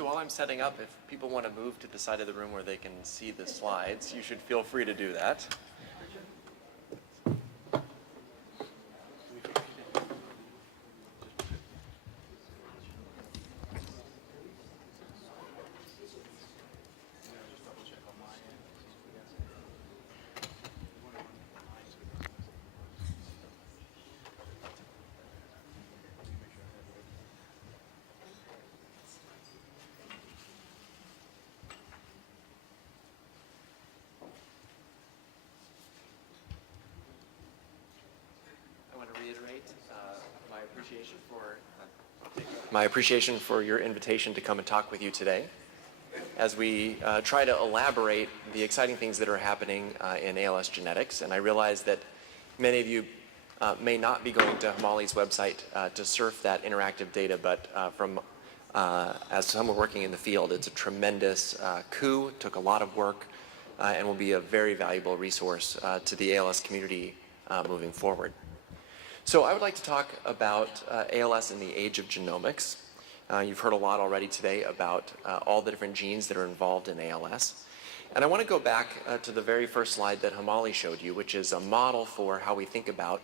So while I'm setting up, if people want to move to the side of the room where they can see the slides, you should feel free to do that. Reiterate my appreciation for your invitation to come and talk with you today as we try to elaborate the exciting things that are happening in ALS genetics. And I realize that many of you may not be going to Hamali's website to surf that interactive data, but as someone working in the field, it's a tremendous coup. It took a lot of work and will be a very valuable resource to the ALS community moving forward. So I would like to talk about ALS in the age of genomics. You've heard a lot already today about all the different genes that are involved in ALS. And I want to go back to the very first slide that Hamali showed you, which is a model for how we think about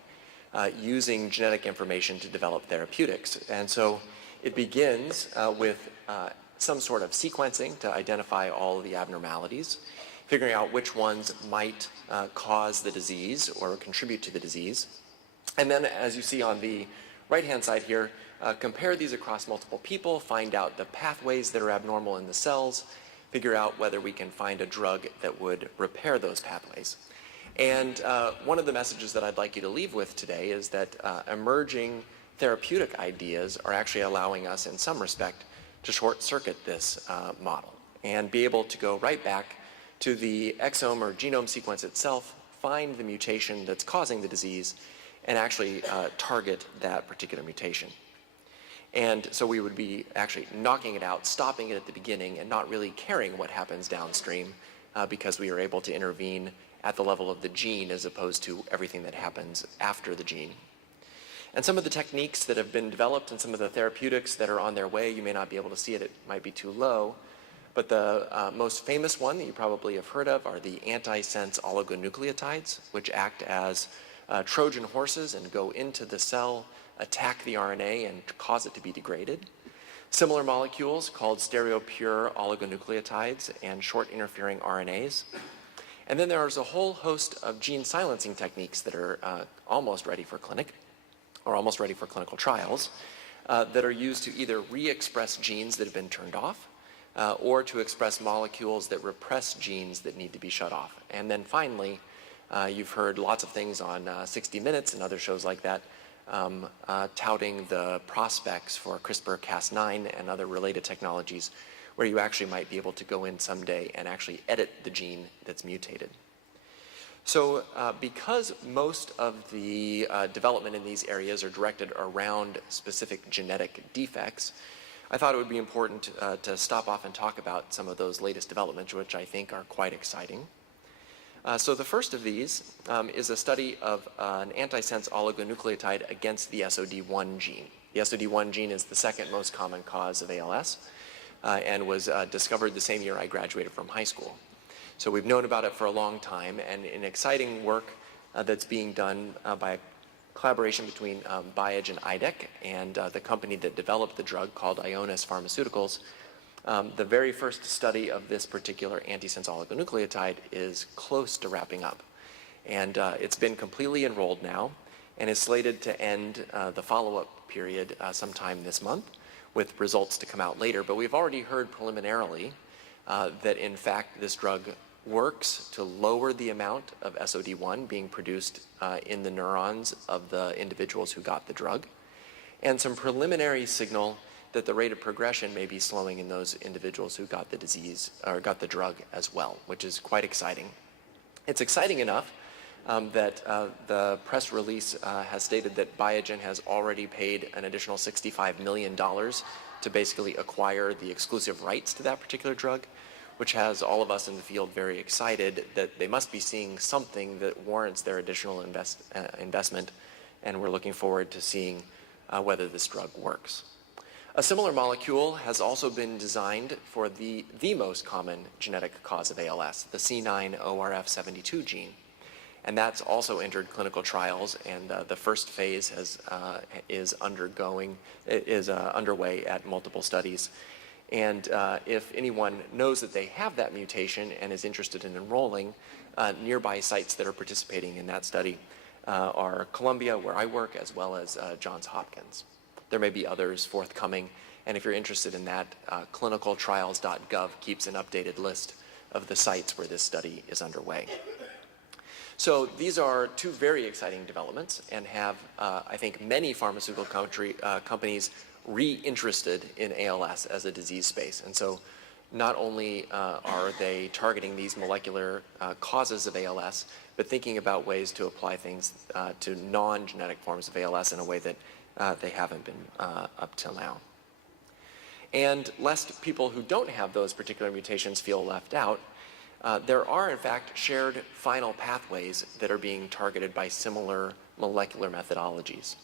using genetic information to develop therapeutics. And so it begins with some sort of sequencing to identify all of the abnormalities, figuring out which ones might cause the disease or contribute to the disease. And then, as you see on the right-hand side here, compare these across multiple people, find out the pathways that are abnormal in the cells, figure out whether we can find a drug that would repair those pathways. And one of the messages that I'd like you to leave with today is that emerging therapeutic ideas are actually allowing us, in some respect, to short-circuit this model and be able to go right back to the exome or genome sequence itself, find the mutation that's causing the disease, and actually target that particular mutation. And so we would be actually knocking it out, stopping it at the beginning, and not really caring what happens downstream because we are able to intervene at the level of the gene as opposed to everything that happens after the gene. And some of the techniques that have been developed and some of the therapeutics that are on their way, you may not be able to see it, it might be too low, but the most famous one that you probably have heard of are the antisense oligonucleotides, which act as Trojan horses and go into the cell, attack the RNA, and cause it to be degraded. Similar molecules called stereopure oligonucleotides and short interfering RNAs. And then there's a whole host of gene silencing techniques that are almost ready for clinic, or almost ready for clinical trials, that are used to either re-express genes that have been turned off, or to express molecules that repress genes that need to be shut off. And then finally, you've heard lots of things on 60 Minutes and other shows like that, touting the prospects for CRISPR-Cas9 and other related technologies where you actually might be able to go in someday and actually edit the gene that's mutated. So because most of the development in these areas are directed around specific genetic defects, I thought it would be important to stop off and talk about some of those latest developments, which I think are quite exciting. So the first of these is a study of an antisense oligonucleotide against the SOD1 gene. The SOD1 gene is the second most common cause of ALS and was discovered the same year I graduated from high school. So we've known about it for a long time, and in exciting work that's being done by a collaboration between Biogen and IDEC and the company that developed the drug called Ionis Pharmaceuticals. The very first study of this particular antisense oligonucleotide is close to wrapping up. And it's been completely enrolled now and is slated to end the follow-up period sometime this month with results to come out later. But we've already heard preliminarily that in fact this drug works to lower the amount of SOD1 being produced in the neurons of the individuals who got the drug, and some preliminary signal that the rate of progression may be slowing in those individuals who got the disease or got the drug as well, which is quite exciting. It's exciting enough that the press release has stated that Biogen has already paid an additional $65 million to basically acquire the exclusive rights to that particular drug, which has all of us in the field very excited that they must be seeing something that warrants their additional investment, and we're looking forward to seeing whether this drug works. A similar molecule has also been designed for the most common genetic cause of ALS, the C9orf72 gene. And that's also entered clinical trials, and the first phase is underway at multiple studies. And if anyone knows that they have that mutation and is interested in enrolling, nearby sites that are participating in that study are Columbia, where I work, as well as Johns Hopkins. There may be others forthcoming, and if you're interested in that, clinicaltrials.gov keeps an updated list of the sites where this study is underway. So these are two very exciting developments and have, I think, many pharmaceutical companies re-interested in ALS as a disease space. And so not only are they targeting these molecular causes of ALS, but thinking about ways to apply things to non-genetic forms of ALS in a way that they haven't been up till now. And lest people who don't have those particular mutations feel left out, there are, in fact, shared final pathways that are being targeted by similar molecular methodologies.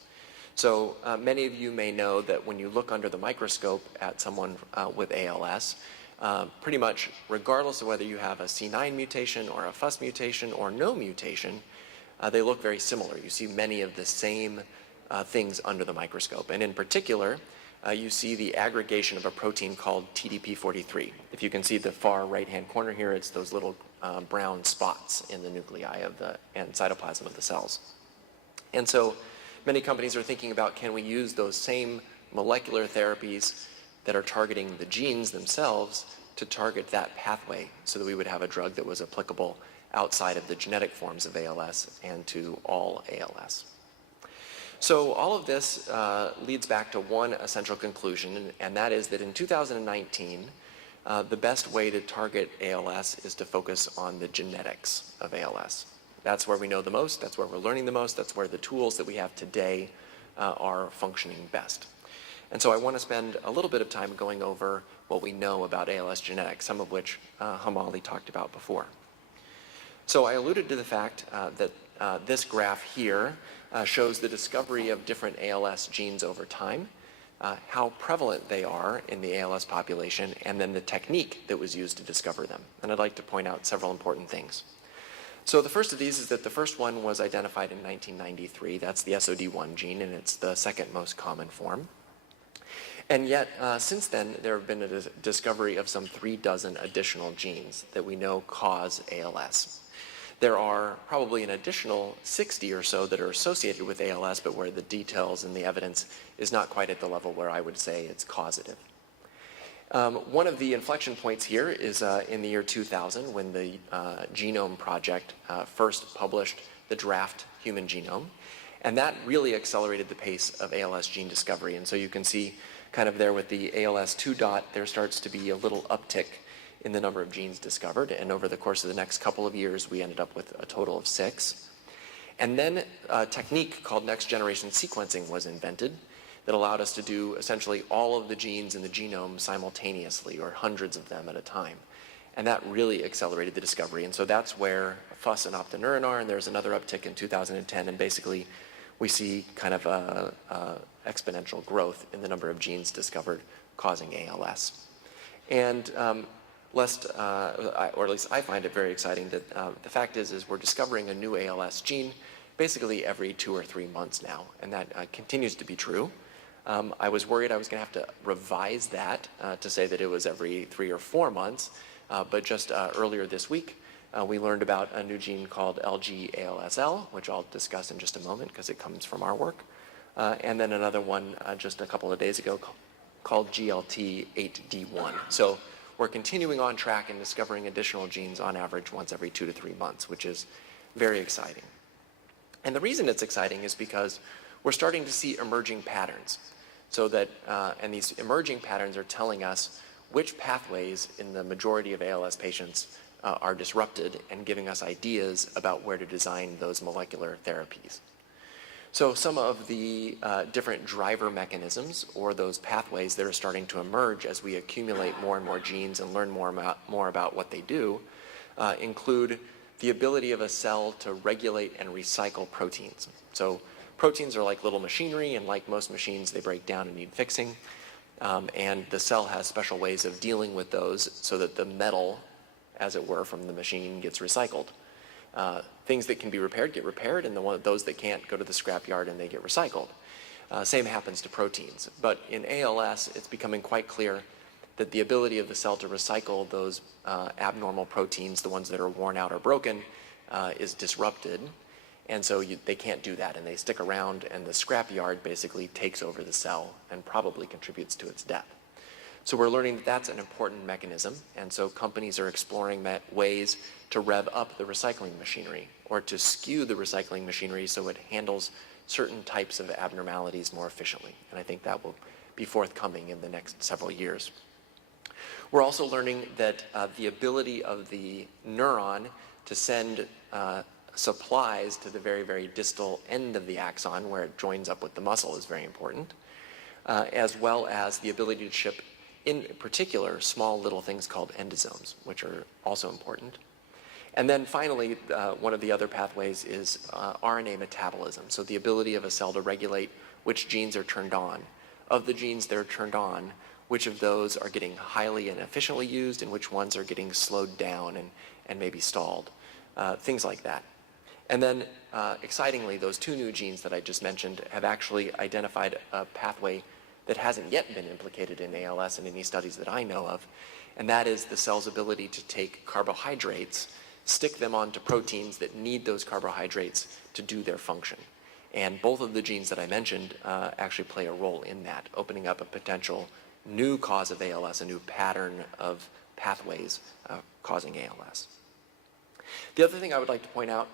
So many of you may know that when you look under the microscope at someone with ALS, pretty much regardless of whether you have a C9 mutation or a FUS mutation or no mutation, they look very similar. You see many of the same things under the microscope. And in particular, you see the aggregation of a protein called TDP43. If you can see the far right-hand corner here, it's those little brown spots in the nuclei and cytoplasm of the cells. And so many companies are thinking about, can we use those same molecular therapies that are targeting the genes themselves to target that pathway so that we would have a drug that was applicable outside of the genetic forms of ALS and to all ALS. So all of this leads back to one essential conclusion, and that is that in 2019, the best way to target ALS is to focus on the genetics of ALS. That's where we know the most, that's where we're learning the most, that's where the tools that we have today are functioning best. And so I want to spend a little bit of time going over what we know about ALS genetics, some of which Hamali talked about before. So I alluded to the fact that this graph here shows the discovery of different ALS genes over time, how prevalent they are in the ALS population, and then the technique that was used to discover them. And I'd like to point out several important things. So the first of these is that the first one was identified in 1993. That's the SOD1 gene, and it's the second most common form. And yet, since then, there have been a discovery of some 36 additional genes that we know cause ALS. There are probably an additional 60 or so that are associated with ALS, but where the details and the evidence is not quite at the level where I would say it's causative. One of the inflection points here is in the year 2000, when the Genome Project first published the draft human genome. And that really accelerated the pace of ALS gene discovery. And so you can see kind of there with the ALS2 dot, there starts to be a little uptick in the number of genes discovered, and over the course of the next couple of years, we ended up with a total of 6. And then a technique called next-generation sequencing was invented that allowed us to do essentially all of the genes in the genome simultaneously, or hundreds of them at a time. And that really accelerated the discovery. And so that's where FUS and optonurin are, and there's another uptick in 2010, and basically we see kind of a exponential growth in the number of genes discovered causing ALS. And or at least I find it very exciting that the fact is we're discovering a new ALS gene basically every 2 or 3 months now, and that continues to be true. I was worried I was going to have to revise that to say that it was every 3 or 4 months, but just earlier this week, we learned about a new gene called LG-ALSL, which I'll discuss in just a moment because it comes from our work, and then another one just a couple of days ago called GLT8D1. So we're continuing on track and discovering additional genes on average once every 2 to 3 months, which is very exciting. And the reason it's exciting is because we're starting to see emerging patterns. So that, and these emerging patterns are telling us which pathways in the majority of ALS patients are disrupted and giving us ideas about where to design those molecular therapies. So some of the different driver mechanisms or those pathways that are starting to emerge as we accumulate more and more genes and learn more about what they do include the ability of a cell to regulate and recycle proteins. So proteins are like little machinery, and like most machines, they break down and need fixing. And the cell has special ways of dealing with those so that the metal, as it were, from the machine gets recycled. Things that can be repaired get repaired, and those that can't go to the scrapyard and they get recycled. Same happens to proteins. But in ALS, it's becoming quite clear that the ability of the cell to recycle those abnormal proteins, the ones that are worn out or broken, is disrupted. And so they can't do that, and they stick around, and the scrapyard basically takes over the cell and probably contributes to its death. So we're learning that that's an important mechanism, and so companies are exploring ways to rev up the recycling machinery or to skew the recycling machinery so it handles certain types of abnormalities more efficiently. And I think that will be forthcoming in the next several years. We're also learning that the ability of the neuron to send supplies to the very, very distal end of the axon where it joins up with the muscle is very important, as well as the ability to ship, in particular, small little things called endosomes, which are also important. And then finally, one of the other pathways is RNA metabolism, so the ability of a cell to regulate which genes are turned on. Of the genes that are turned on, which of those are getting highly and efficiently used and which ones are getting slowed down and maybe stalled, things like that. And then, excitingly, those two new genes that I just mentioned have actually identified a pathway that hasn't yet been implicated in ALS in any studies that I know of, and that is the cell's ability to take carbohydrates, stick them onto proteins that need those carbohydrates to do their function. And both of the genes that I mentioned actually play a role in that, opening up a potential new cause of ALS, a new pattern of pathways causing ALS. The other thing I would like to point out,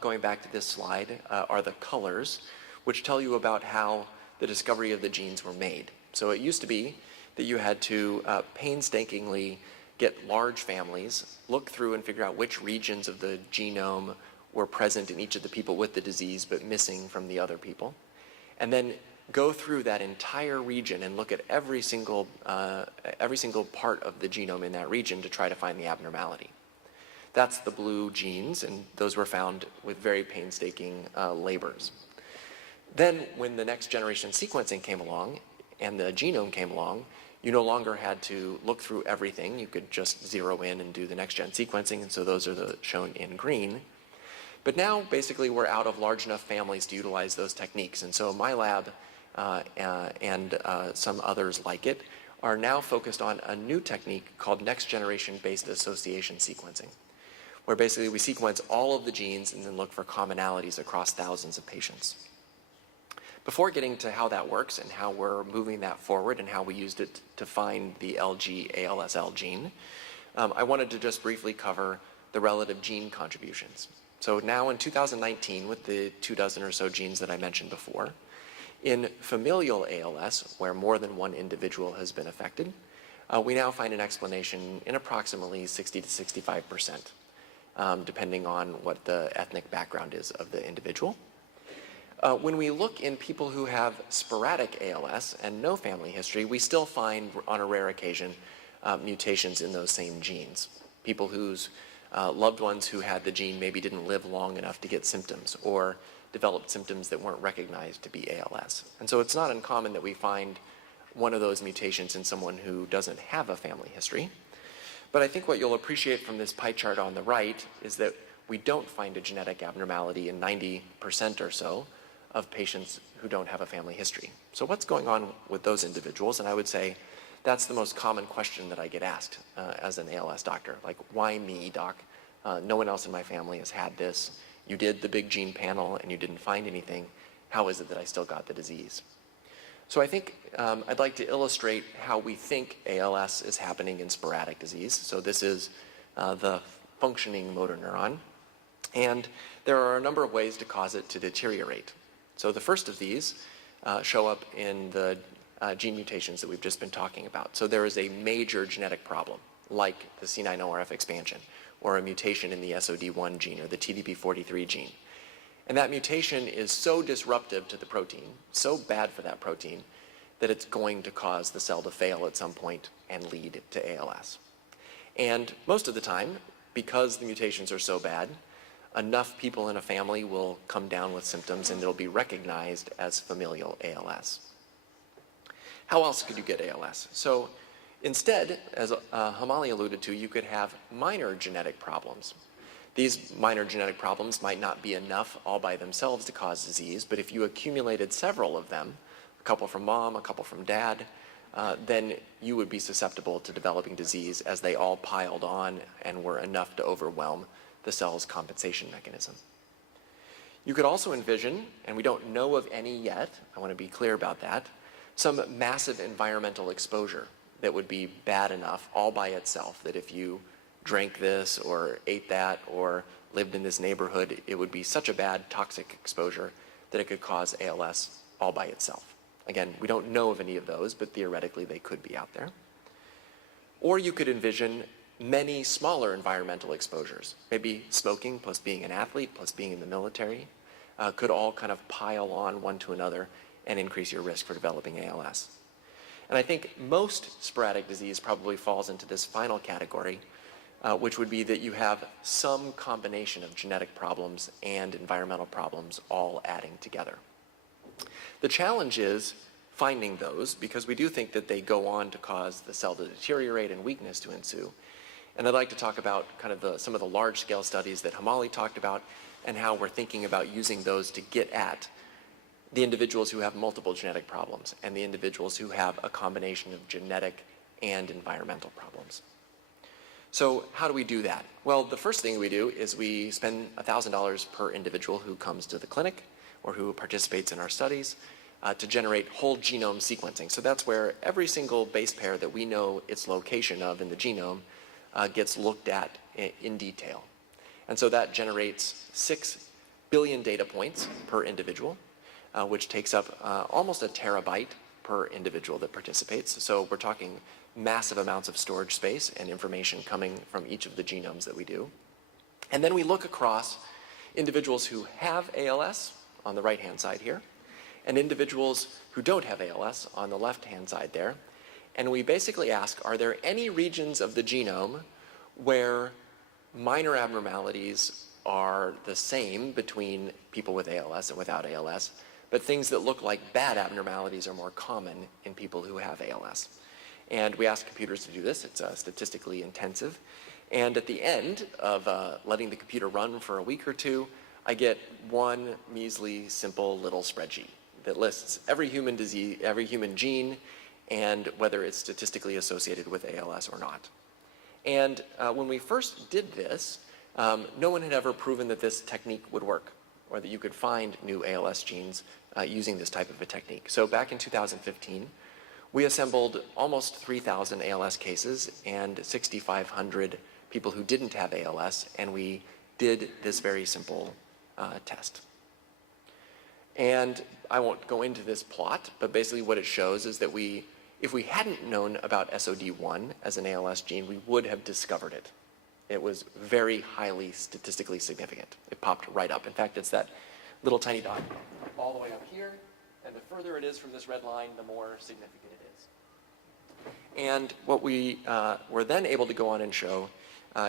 going back to this slide, are the colors, which tell you about how the discovery of the genes were made. So it used to be that you had to painstakingly get large families, look through and figure out which regions of the genome were present in each of the people with the disease but missing from the other people, and then go through that entire region and look at every single part of the genome in that region to try to find the abnormality. That's the blue genes, and those were found with very painstaking labors. Then when the next generation sequencing came along and the genome came along, you no longer had to look through everything. You could just zero in and do the next gen sequencing, and so those are shown in green. But now basically we're out of large enough families to utilize those techniques, and so my lab and some others like it are now focused on a new technique called next generation based association sequencing, where basically we sequence all of the genes and then look for commonalities across thousands of patients. Before getting to how that works and how we're moving that forward and how we used it to find the LG-ALSL gene, I wanted to just briefly cover the relative gene contributions. So now in 2019, with the 24 or so genes that I mentioned before, in familial ALS, where more than one individual has been affected, we now find an explanation in approximately 60 to 65%, depending on what the ethnic background is of the individual. When we look in people who have sporadic ALS and no family history, we still find, on a rare occasion, mutations in those same genes. People whose loved ones who had the gene maybe didn't live long enough to get symptoms or developed symptoms that weren't recognized to be ALS. And so it's not uncommon that we find one of those mutations in someone who doesn't have a family history. But I think what you'll appreciate from this pie chart on the right is that we don't find a genetic abnormality in 90% or so of patients who don't have a family history. So what's going on with those individuals? And I would say that's the most common question that I get asked as an ALS doctor. Like, why me, doc? No one else in my family has had this. You did the big gene panel and you didn't find anything. How is it that I still got the disease? So I think I'd like to illustrate how we think ALS is happening in sporadic disease. So this is the functioning motor neuron. And there are a number of ways to cause it to deteriorate. So the first of these show up in the gene mutations that we've just been talking about. So there is a major genetic problem, like the C9orf expansion, or a mutation in the SOD1 gene or the TDP43 gene. And that mutation is so disruptive to the protein, so bad for that protein, that it's going to cause the cell to fail at some point and lead to ALS. And most of the time, because the mutations are so bad, enough people in a family will come down with symptoms and it'll be recognized as familial ALS. How else could you get ALS? So instead, as Hamali alluded to, you could have minor genetic problems. These minor genetic problems might not be enough all by themselves to cause disease, but if you accumulated several of them, a couple from mom, a couple from dad, then you would be susceptible to developing disease as they all piled on and were enough to overwhelm the cell's compensation mechanism. You could also envision, and we don't know of any yet, I want to be clear about that, some massive environmental exposure that would be bad enough all by itself that if you drank this or ate that or lived in this neighborhood, it would be such a bad toxic exposure that it could cause ALS all by itself. Again, we don't know of any of those, but theoretically they could be out there. Or you could envision many smaller environmental exposures. Maybe smoking plus being an athlete plus being in the military could all kind of pile on one to another and increase your risk for developing ALS. And I think most sporadic disease probably falls into this final category, which would be that you have some combination of genetic problems and environmental problems all adding together. The challenge is finding those, because we do think that they go on to cause the cell to deteriorate and weakness to ensue. And I'd like to talk about kind of some of the large-scale studies that Hamali talked about and how we're thinking about using those to get at the individuals who have multiple genetic problems and the individuals who have a combination of genetic and environmental problems. So how do we do that? Well, the first thing we do is we spend $1,000 per individual who comes to the clinic or who participates in our studies to generate whole genome sequencing. So that's where every single base pair that we know its location of in the genome gets looked at in detail. And so that generates 6 billion data points per individual, which takes up almost a terabyte per individual that participates. So we're talking massive amounts of storage space and information coming from each of the genomes that we do. And then we look across individuals who have ALS on the right-hand side here, and individuals who don't have ALS on the left-hand side there. And we basically ask, are there any regions of the genome where minor abnormalities are the same between people with ALS and without ALS, but things that look like bad abnormalities are more common in people who have ALS? And we ask computers to do this. It's statistically intensive. And at the end of letting the computer run for a week or two, I get one measly, simple little spreadsheet that lists every human disease, every human gene, and whether it's statistically associated with ALS or not. And when we first did this, no one had ever proven that this technique would work, or that you could find new ALS genes using this type of a technique. So back in 2015, we assembled almost 3,000 ALS cases and 6,500 people who didn't have ALS, and we did this very simple test. And I won't go into this plot, but basically what it shows is that if we hadn't known about SOD1 as an ALS gene, we would have discovered it. It was very highly statistically significant. It popped right up. In fact, it's that little tiny dot all the way up here, and the further it is from this red line, the more significant it is. And what we were then able to go on and show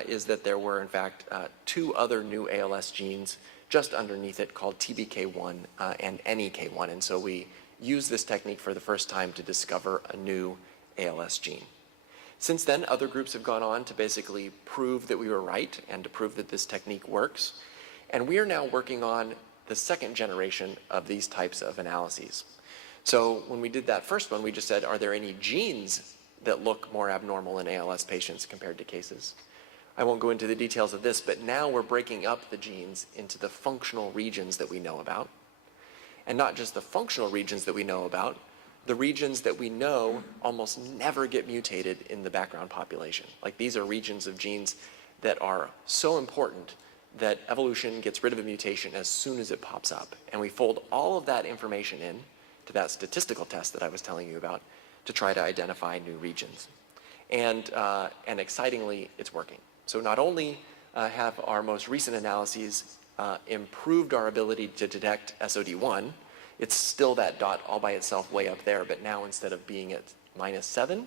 is that there were, in fact, 2 other new ALS genes just underneath it called TBK1 and NEK1. And so we used this technique for the first time to discover a new ALS gene. Since then, other groups have gone on to basically prove that we were right and to prove that this technique works. And we are now working on the second generation of these types of analyses. So when we did that first one, we just said, are there any genes that look more abnormal in ALS patients compared to cases? I won't go into the details of this, but now we're breaking up the genes into the functional regions that we know about. And not just the functional regions that we know about, the regions that we know almost never get mutated in the background population. Like, these are regions of genes that are so important that evolution gets rid of a mutation as soon as it pops up. And we fold all of that information in to that statistical test that I was telling you about to try to identify new regions. And excitingly, it's working. So not only have our most recent analyses improved our ability to detect SOD1, it's still that dot all by itself way up there, but now instead of being at -7,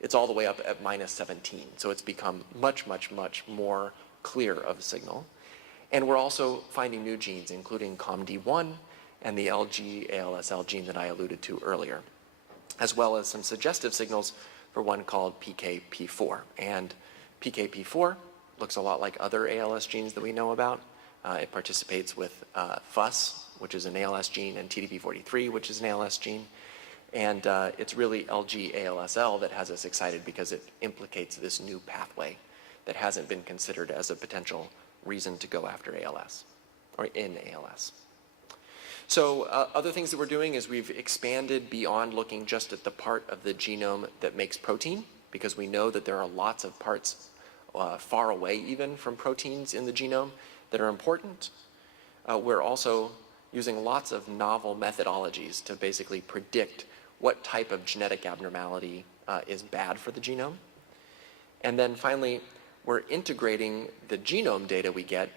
it's all the way up at -17. So it's become much, much, much more clear of a signal. And we're also finding new genes, including COMD1 and the LG-ALSL gene that I alluded to earlier. as well as some suggestive signals for one called PKP4. And PKP4 looks a lot like other ALS genes that we know about. It participates with FUS, which is an ALS gene, and TDP43, which is an ALS gene. And it's really LG-ALSL that has us excited because it implicates this new pathway that hasn't been considered as a potential reason to go after ALS, or in ALS. So other things that we're doing is we've expanded beyond looking just at the part of the genome that makes protein, because we know that there are lots of parts far away even from proteins in the genome that are important. We're also using lots of novel methodologies to basically predict what type of genetic abnormality is bad for the genome. And then finally, we're integrating the genome data we get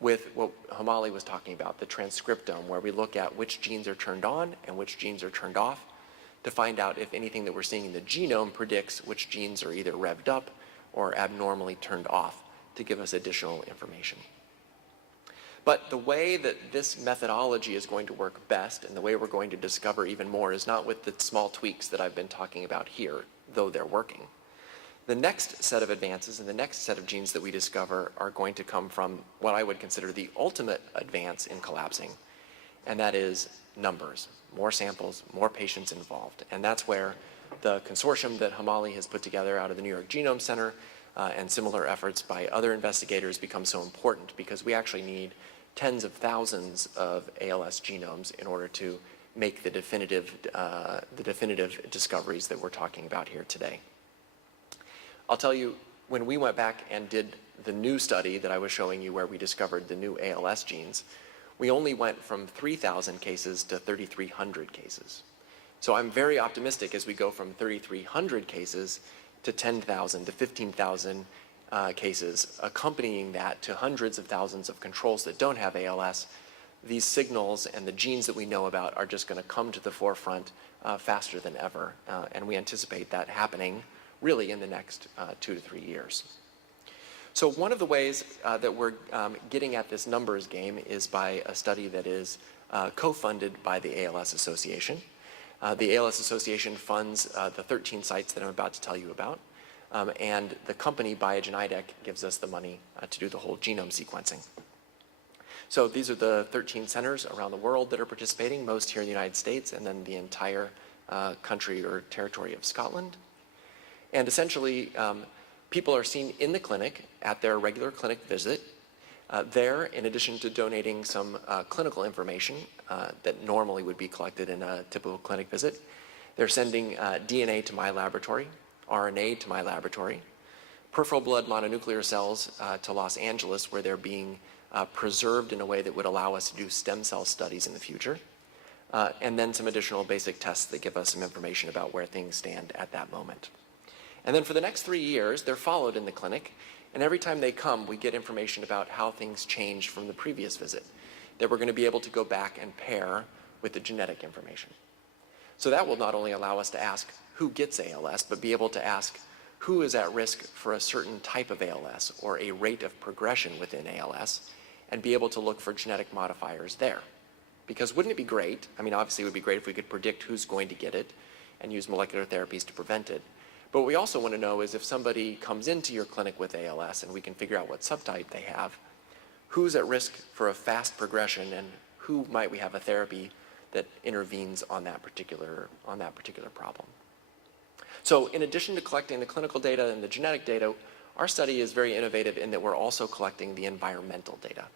with what Hamali was talking about, the transcriptome, where we look at which genes are turned on and which genes are turned off to find out if anything that we're seeing in the genome predicts which genes are either revved up or abnormally turned off to give us additional information. But the way that this methodology is going to work best and the way we're going to discover even more is not with the small tweaks that I've been talking about here, though they're working. The next set of advances and the next set of genes that we discover are going to come from what I would consider the ultimate advance in collapsing, and that is numbers, more samples, more patients involved. And that's where the consortium that Hamali has put together out of the New York Genome Center and similar efforts by other investigators become so important, because we actually need tens of thousands of ALS genomes in order to make the definitive discoveries that we're talking about here today. I'll tell you, when we went back and did the new study that I was showing you where we discovered the new ALS genes, we only went from 3,000 cases to 3,300 cases. So I'm very optimistic as we go from 3,300 cases to 10,000 to 15,000 cases, accompanying that to hundreds of thousands of controls that don't have ALS. These signals and the genes that we know about are just going to come to the forefront faster than ever, and we anticipate that happening really in the next 2 to 3 years. So one of the ways that we're getting at this numbers game is by a study that is co-funded by the ALS Association. The ALS Association funds the 13 sites that I'm about to tell you about, and the company Biogenetic gives us the money to do the whole genome sequencing. So these are the 13 centers around the world that are participating, most here in the United States, and then the entire country or territory of Scotland. And essentially, people are seen in the clinic at their regular clinic visit. There, in addition to donating some clinical information that normally would be collected in a typical clinic visit, they're sending DNA to my laboratory, RNA to my laboratory, peripheral blood mononuclear cells to Los Angeles, where they're being preserved in a way that would allow us to do stem cell studies in the future, and then some additional basic tests that give us some information about where things stand at that moment. And then for the next 3 years, they're followed in the clinic, and every time they come, we get information about how things changed from the previous visit, that we're going to be able to go back and pair with the genetic information. So that will not only allow us to ask who gets ALS, but be able to ask who is at risk for a certain type of ALS or a rate of progression within ALS, and be able to look for genetic modifiers there. Because wouldn't it be great, I mean, obviously it would be great if we could predict who's going to get it and use molecular therapies to prevent it. But what we also want to know is if somebody comes into your clinic with ALS and we can figure out what subtype they have, who's at risk for a fast progression and who might we have a therapy that intervenes on that particular problem. So in addition to collecting the clinical data and the genetic data, our study is very innovative in that we're also collecting the environmental data,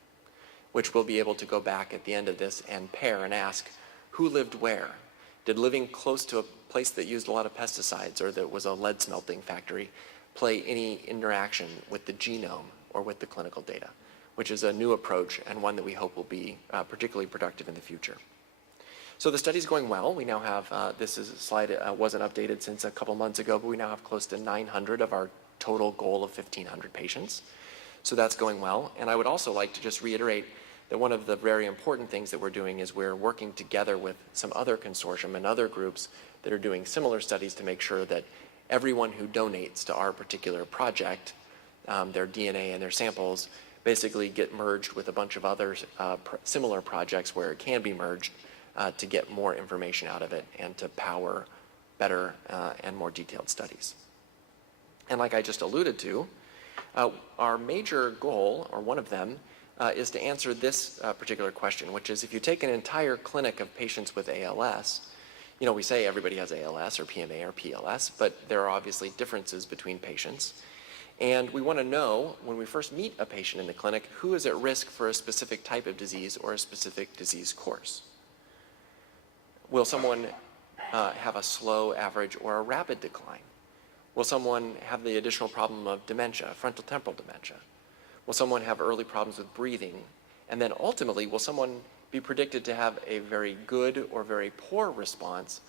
which we'll be able to go back at the end of this and pair and ask who lived where. Did living close to a place that used a lot of pesticides or that was a lead smelting factory play any interaction with the genome or with the clinical data, which is a new approach and one that we hope will be particularly productive in the future. So the study's going well. We now have, this is a slide wasn't updated since a couple months ago, but we now have close to 900 of our total goal of 1,500 patients. So that's going well. And I would also like to just reiterate that one of the very important things that we're doing is we're working together with some other consortium and other groups that are doing similar studies to make sure that everyone who donates to our particular project, their DNA and their samples, basically get merged with a bunch of other similar projects where it can be merged to get more information out of it and to power better and more detailed studies. And like I just alluded to, our major goal, or one of them, is to answer this particular question, which is if you take an entire clinic of patients with ALS, we say everybody has ALS or PMA or PLS, but there are obviously differences between patients. And we want to know, when we first meet a patient in the clinic, who is at risk for a specific type of disease or a specific disease course. Will someone have a slow, average, or a rapid decline? Will someone have the additional problem of dementia, frontal temporal dementia? Will someone have early problems with breathing? And then ultimately, will someone be predicted to have a very good or very poor response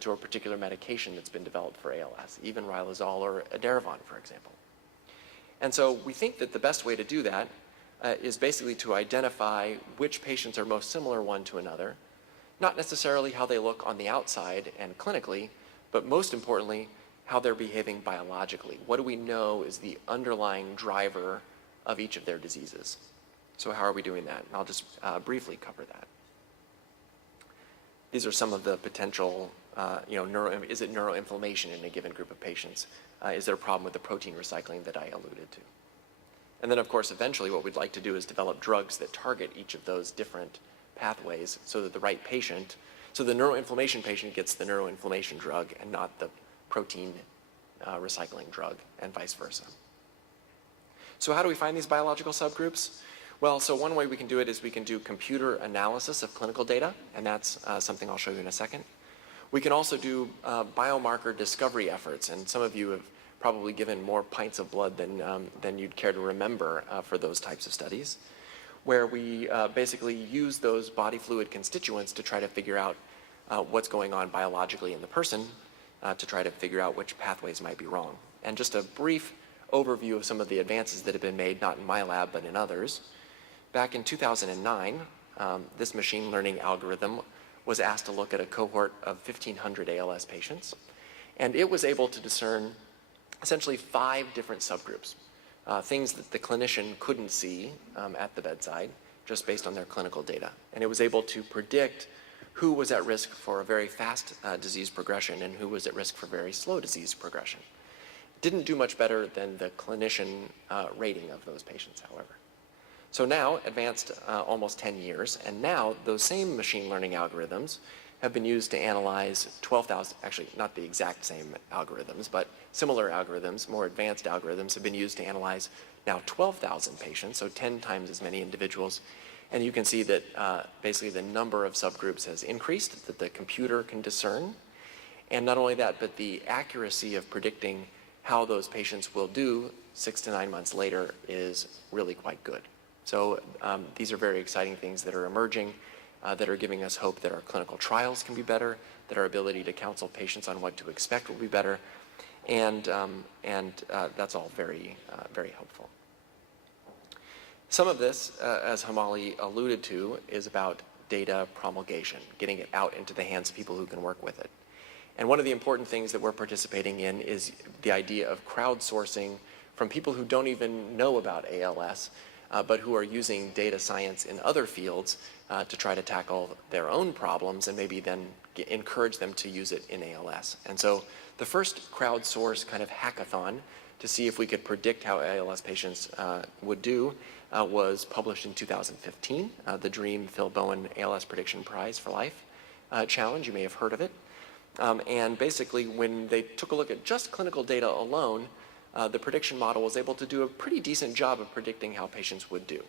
to a particular medication that's been developed for ALS, even riluzole or edaravone, for example? And so we think that the best way to do that is basically to identify which patients are most similar one to another, not necessarily how they look on the outside and clinically, but most importantly, how they're behaving biologically. What do we know is the underlying driver of each of their diseases? So how are we doing that? And I'll just briefly cover that. These are some of the potential, is it neuroinflammation in a given group of patients? Is there a problem with the protein recycling that I alluded to? And then, of course, eventually what we'd like to do is develop drugs that target each of those different pathways so that the right patient, so the neuroinflammation patient gets the neuroinflammation drug and not the protein recycling drug, and vice versa. So how do we find these biological subgroups? Well, so one way we can do it is we can do computer analysis of clinical data, and that's something I'll show you in a second. We can also do biomarker discovery efforts, and some of you have probably given more pints of blood than you'd care to remember for those types of studies, where we basically use those body fluid constituents to try to figure out what's going on biologically in the person, to try to figure out which pathways might be wrong. And just a brief overview of some of the advances that have been made, not in my lab, but in others. Back in 2009, this machine learning algorithm was asked to look at a cohort of 1,500 ALS patients, and it was able to discern essentially 5 different subgroups, things that the clinician couldn't see at the bedside, just based on their clinical data. And it was able to predict who was at risk for a very fast disease progression and who was at risk for very slow disease progression. Didn't do much better than the clinician rating of those patients, however. So now, advanced almost 10 years, and now those same machine learning algorithms have been used to analyze 12,000, actually not the exact same algorithms, but similar algorithms, more advanced algorithms have been used to analyze now 12,000 patients, so 10 times as many individuals. And you can see that basically the number of subgroups has increased, that the computer can discern. And not only that, but the accuracy of predicting how those patients will do 6 to 9 months later is really quite good. So these are very exciting things that are emerging, that are giving us hope that our clinical trials can be better, that our ability to counsel patients on what to expect will be better, and that's all very, very helpful. Some of this, as Hamali alluded to, is about data promulgation, getting it out into the hands of people who can work with it. And one of the important things that we're participating in is the idea of crowdsourcing from people who don't even know about ALS, but who are using data science in other fields to try to tackle their own problems and maybe then encourage them to use it in ALS. And so the first crowdsource kind of hackathon to see if we could predict how ALS patients would do was published in 2015, the DREAM Phil Bowen ALS Prediction Prize for Life challenge. You may have heard of it. And basically, when they took a look at just clinical data alone, the prediction model was able to do a pretty decent job of predicting how patients would do.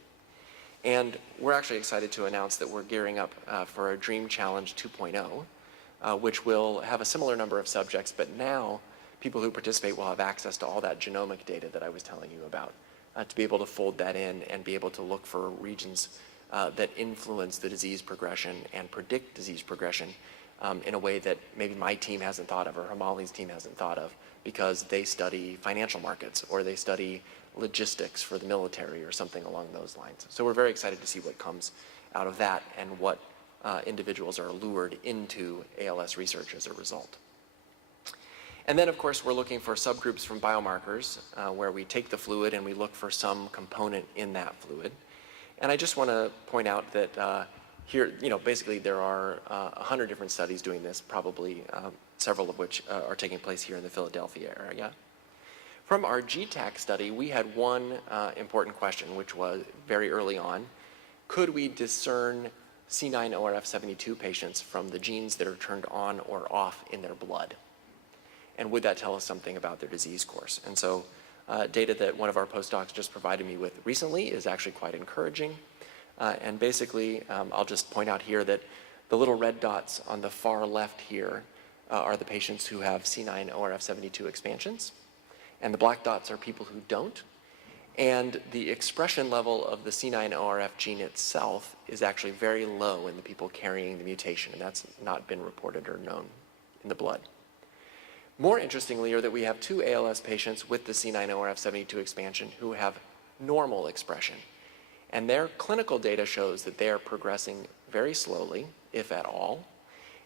And we're actually excited to announce that we're gearing up for a DREAM Challenge 2.0, which will have a similar number of subjects, but now people who participate will have access to all that genomic data that I was telling you about, to be able to fold that in and be able to look for regions that influence the disease progression and predict disease progression in a way that maybe my team hasn't thought of or Hamali's team hasn't thought of, because they study financial markets or they study logistics for the military or something along those lines. So we're very excited to see what comes out of that and what individuals are lured into ALS research as a result. And then, of course, we're looking for subgroups from biomarkers where we take the fluid and we look for some component in that fluid. And I just want to point out that here, basically there are 100 different studies doing this, probably several of which are taking place here in the Philadelphia area. From our GTAC study, we had one important question, which was very early on: could we discern C9orf72 patients from the genes that are turned on or off in their blood? And would that tell us something about their disease course? And so data that one of our postdocs just provided me with recently is actually quite encouraging. And basically, I'll just point out here that the little red dots on the far left here are the patients who have C9orf72 expansions. And the black dots are people who don't. And the expression level of the C9orf gene itself is actually very low in the people carrying the mutation, and that's not been reported or known in the blood. More interestingly are that we have 2 ALS patients with the C9orf72 expansion who have normal expression. And their clinical data shows that they are progressing very slowly, if at all.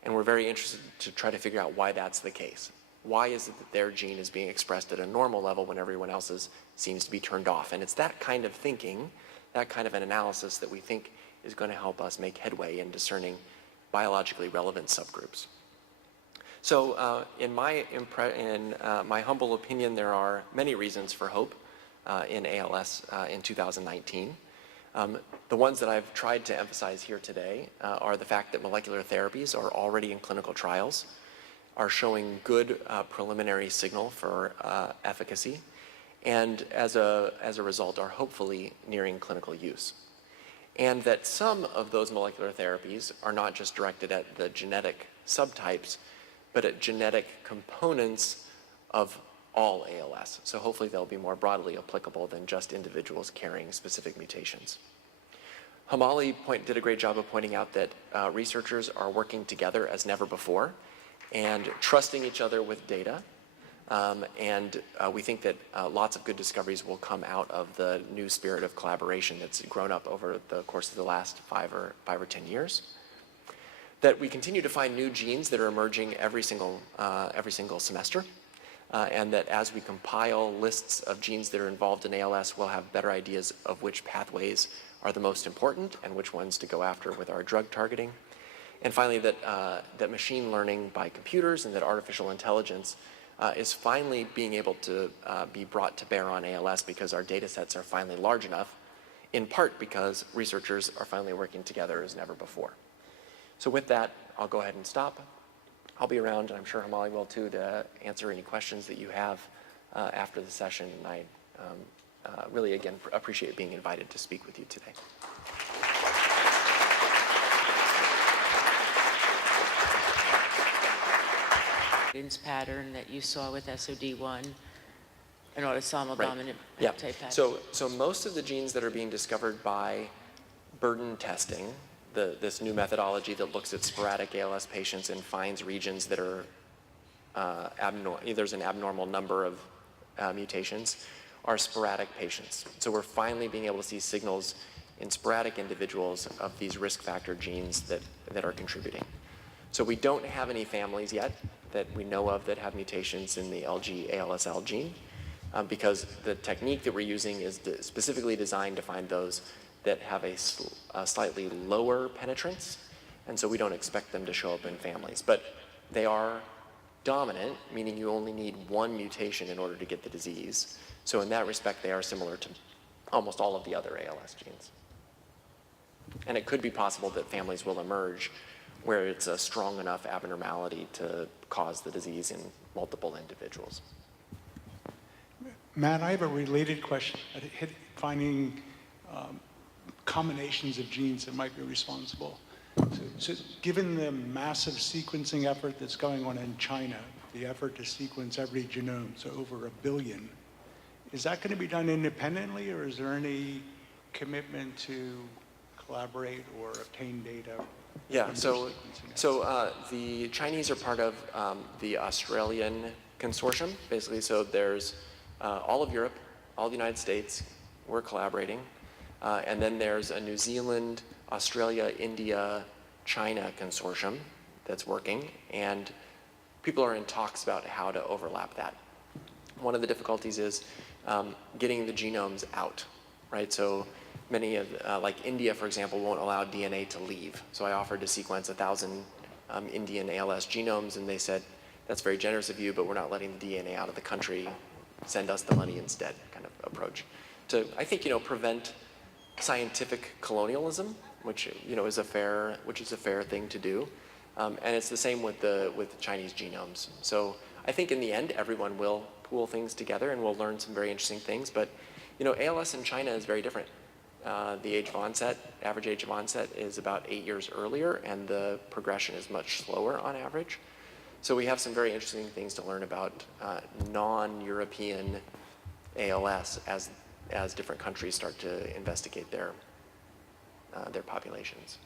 And we're very interested to try to figure out why that's the case. Why is it that their gene is being expressed at a normal level when everyone else's seems to be turned off? And it's that kind of thinking, that kind of an analysis that we think is going to help us make headway in discerning biologically relevant subgroups. So in my humble opinion, there are many reasons for hope in ALS in 2019. The ones that I've tried to emphasize here today are the fact that molecular therapies are already in clinical trials, are showing good preliminary signal for efficacy, and as a result are hopefully nearing clinical use. And that some of those molecular therapies are not just directed at the genetic subtypes, but at genetic components of all ALS. So hopefully they'll be more broadly applicable than just individuals carrying specific mutations. Hamali did a great job of pointing out that researchers are working together as never before and trusting each other with data. We think that lots of good discoveries will come out of the new spirit of collaboration that's grown up over the course of the last 5 or 10 years. That we continue to find new genes that are emerging every single semester. And that as we compile lists of genes that are involved in ALS, we'll have better ideas of which pathways are the most important and which ones to go after with our drug targeting. And finally, that machine learning by computers and that artificial intelligence is finally being able to be brought to bear on ALS because our data sets are finally large enough, in part because researchers are finally working together as never before. So with that, I'll go ahead and stop. I'll be around, and I'm sure Hamali will too, to answer any questions that you have after the session. And I really, again, appreciate being invited to speak with you today. Pattern that you saw with SOD1 and autosomal dominant Yeah. type pattern. So most of the genes that are being discovered by burden testing, this new methodology that looks at sporadic ALS patients and finds regions that are there's an abnormal number of mutations, are sporadic patients. So we're finally being able to see signals in sporadic individuals of these risk factor genes that are contributing. So we don't have any families yet that we know of that have mutations in the LG-ALSL gene because the technique that we're using is specifically designed to find those that have a slightly lower penetrance, and so we don't expect them to show up in families. But they are dominant, meaning you only need one mutation in order to get the disease. So in that respect, they are similar to almost all of the other ALS genes. And it could be possible that families will emerge where it's a strong enough abnormality to cause the disease in multiple individuals. Matt, I have a related question. Finding combinations of genes that might be responsible. So given the massive sequencing effort that's going on in China, the effort to sequence every genome, so over 1 billion, is that going to be done independently, or is there any commitment to collaborate or obtain data? Yeah, so the Chinese are part of the Australian consortium, basically. So there's all of Europe, all the United States, we're collaborating. And then there's a New Zealand, Australia, India, China consortium that's working. And people are in talks about how to overlap that. One of the difficulties is getting the genomes out, right? So many of, like India, for example, won't allow DNA to leave. So I offered to sequence 1,000 Indian ALS genomes, and they said, that's very generous of you, but we're not letting the DNA out of the country. Send us the money instead, kind of approach. To, I think, prevent scientific colonialism, which, is a fair thing to do. And it's the same with the Chinese genomes. So I think in the end, everyone will pool things together and we'll learn some very interesting things. But, ALS in China is very different. The age of onset, average age of onset is about 8 years earlier, and the progression is much slower on average. So we have some very interesting things to learn about non-European ALS as different countries start to investigate their populations.